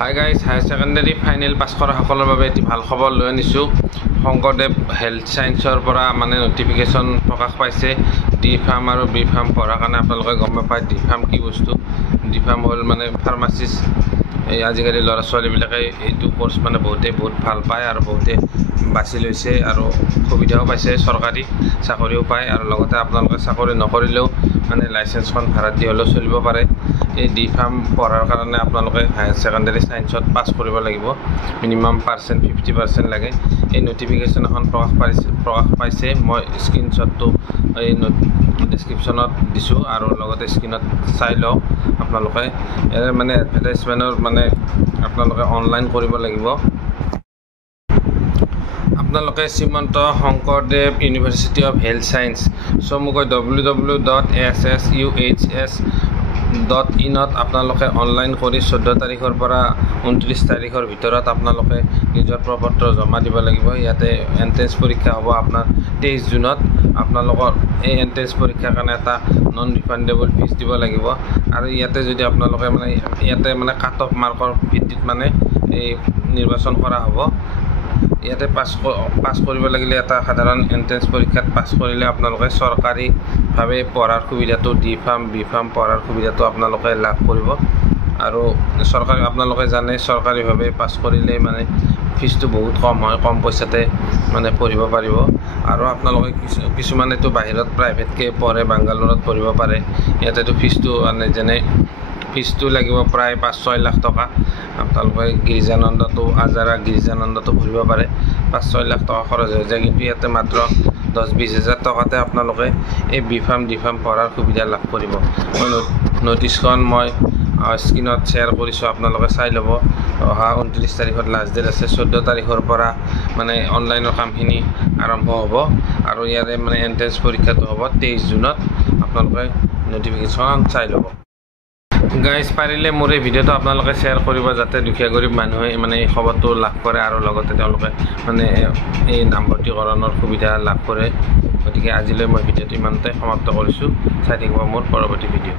হাই guys, higher secondary final pass কৰা সকলৰ বাবে এটি ভাল খবৰ লৈ আনিছোঁ। শংকৰদেৱ হেল্থ ছায়েন্সৰ পৰা নটিফিকেশ্যন প্ৰকাশ পাইছে। ডি ফাৰ্ম আৰু বি ফাৰ্ম পঢ়াৰ কাৰণে আপোনালোকে গম নাপায় ডি ফাৰ্ম কি বস্তু। ডি ফাৰ্ম হ'ল ফাৰ্মাচিষ্ট। এই আজিকালি ল'ৰা ছোৱালীবিলাকে এইটো কোৰ্চ বহুতে বহুত ভাল পায় আৰু বহুতে বাছি লৈছে আৰু সুবিধাও পাইছে, চৰকাৰী চাকৰিও পায় আৰু লগতে আপোনালোকে চাকৰি নকৰিলেও লাইচেঞ্চখন ভাড়াত দি হ'লেও চলিব পাৰে। এই ডি ফাৰ্ম পঢ়াৰ কাৰণে আপোনালোকে হায়াৰ ছেকেণ্ডেৰী ছায়েন্সত পাছ কৰিব লাগিব। মিনিমাম 50% লাগে। এই নটিফিকেশ্যন এখন প্ৰকাশ পাইছে। মই স্ক্ৰীনশ্বটটো এই ডিছক্ৰিপশ্যনত দিছোঁ আৰু লগতে স্ক্ৰীণত চাই লওক আপোনালোকে। এডভাৰটাইজমেণ্টৰ আপোনালোকে অনলাইন কৰিব লাগিব। আপোনালোকে Srimanta Sankardev university of health science চমুকৈ www.ssuhs.in আপোনালোকে অনলাইন কৰি 14 তাৰিখৰ পৰা 29 তাৰিখৰ ভিতৰত আপোনালোকে নিজৰ প্ৰপত্ৰ জমা দিব লাগিব। ইয়াতে এণ্ট্ৰেন্স পৰীক্ষা হ'ব আপোনাৰ 23 জুনত। আপোনালোকৰ এই এণ্ট্ৰেন্স পৰীক্ষাৰ কাৰণে এটা নন ৰিফাণ্ডেবল ফিজ দিব লাগিব আৰু ইয়াতে যদি আপোনালোকে ইয়াতে কাট অফ মাৰ্কৰ ভিত্তিত এই নিৰ্বাচন কৰা হ'ব। ইয়াতে পাছ কৰিব লাগিলে এটা সাধাৰণ এণ্ট্ৰেন্স পৰীক্ষাত পাছ কৰিলে আপোনালোকে চৰকাৰীভাৱে পঢ়াৰ সুবিধাটো ডি ফাৰ্ম বি ফাৰ্ম পঢ়াৰ সুবিধাটো আপোনালোকে লাভ কৰিব। আৰু আপোনালোকে জানে চৰকাৰীভাৱে পাছ কৰিলে ফিজটো বহুত কম হয়, কম পইচাতে পঢ়িব পাৰিব। আৰু আপোনালোকে কিছুমানেতো বাহিৰত প্ৰাইভেটকৈ পঢ়ে, বাংগালোৰত পঢ়িব পাৰে। ইয়াতেতো ফিজটো যেনে ফিজটো লাগিব প্ৰায় 5-6 লাখ টকা। আপোনালোকে আজাৰা গিৰিজানন্দতো পঢ়িব পাৰে, 5-6 লাখ টকা খৰচ হৈ যায়। কিন্তু ইয়াতে মাত্ৰ 10-20 হাজাৰ টকাতে আপোনালোকে এই বি ফাৰ্ম ডি ফাৰ্ম পঢ়াৰ সুবিধা লাভ কৰিব। নটিচখন মই স্ক্ৰীণত শ্বেয়াৰ কৰিছোঁ, আপোনালোকে চাই ল'ব। অহা 29 তাৰিখত লাষ্ট ডেট আছে। 14 তাৰিখৰ পৰা অনলাইনৰ কামখিনি আৰম্ভ হ'ব আৰু ইয়াৰে এণ্ট্ৰেন্স পৰীক্ষাটো হ'ব 23 জুনত। আপোনালোকে নটিফিকেশ্যন চাই ল'ব। গাইজ, পাৰিলে মোৰ এই ভিডিঅ'টো আপোনালোকে শ্বেয়াৰ কৰিব যাতে দুখীয়া গৰীব মানুহে এই খবৰটো লাভ কৰে আৰু লগতে তেওঁলোকে এই নামভৰ্তিকৰণৰ সুবিধা লাভ কৰে। গতিকে আজিলৈ মই ভিডিঅ'টো ইমানতে সমাপ্ত কৰিছোঁ। চাই থাকিব মোৰ পৰৱৰ্তী ভিডিঅ'।